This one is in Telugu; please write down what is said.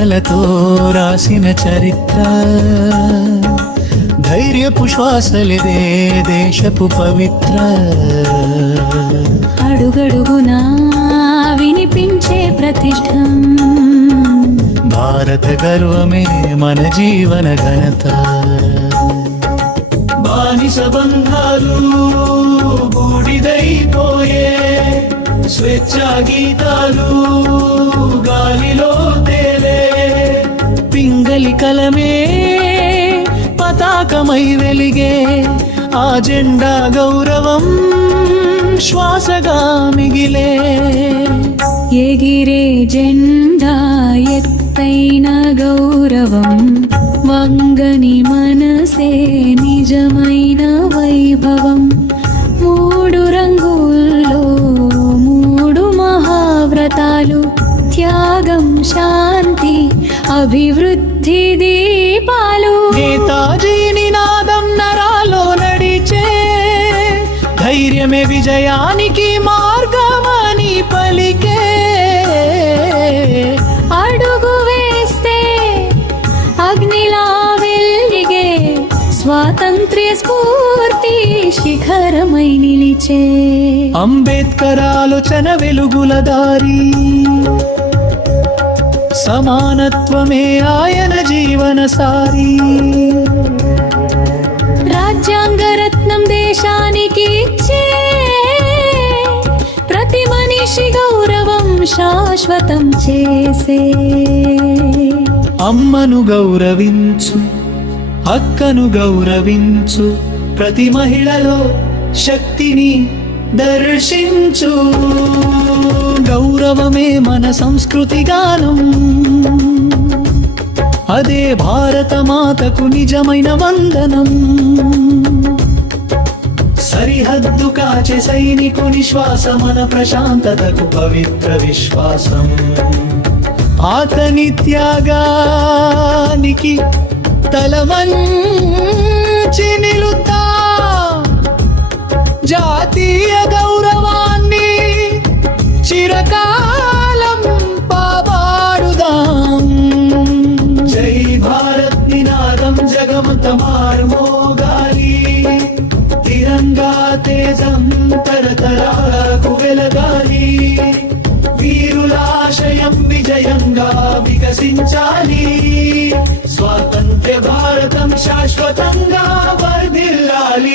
చుక్కలతో రాసిన చరిత్ర, ధైర్యపు శ్వాసలిదే దేశపు పవిత్ర. అడుగడుగునా వినిపించే ప్రతిష్టం, భారత గర్వమే మన జీవన ఘనత. బానిస బంధాలు బూడిదైపోయే, స్వేచ్ఛా గీతాలు గాలిలో తేలే, పింగళి కలమే పతాకమై వెలిగే, ఆ జెండా గౌరవం శ్వాసగా మిగిలే. ఎగిరే జెండా ఎత్తైన గౌరవం, వంగని మనసే నిజమైన వైభవం. మూడు రంగుల్లో మూడు మహావ్రతాలు, త్యాగం శాంతి అభివృద్ధి దీపాలు. నేతాజీ నినాదం నరాలో నడిచే, ధైర్యమే విజయానికి మార్గమని పలికే. అడుగు వేస్తే అగ్నిలా వెలిగే, స్వాతంత్ర్య స్ఫూర్తి శిఖరమై నిలిచే. అంబేద్కర్ ఆలోచన వెలుగుల దారి, సమానత్వమే ఆయన జీవన సారి. రాజ్యాంగ రత్నం దేశానికి ఇచ్చే, ప్రతి మనిషి గౌరవం శాశ్వతం చేసే. అమ్మను గౌరవించు, అక్కను గౌరవించు, ప్రతి మహిళలో శక్తిని దర్శించు. గౌరవమే మన సంస్కృతి గానం, అదే భారత మాతకు నిజమైన వందనం. సరిహద్దు కాచే సైనికుని శ్వాస మన ప్రశాంతతకు పవిత్ర విశ్వాసం. అతని త్యాగానికి తలవంచి నిలుతా, జాతీయ గౌరవాన్ని చిరకాలం పాపాడుదాం. జై భారత్ నినాదం జగమంత మార్మోగాలి, తిరంగా తేజం తరతరాలకు వెలగాలి. వీరులాశయం విజయంగా వికసించాలి, స్వాతంత్ర్య భారతం శాశ్వతంగా వర్ధిల్లాలి.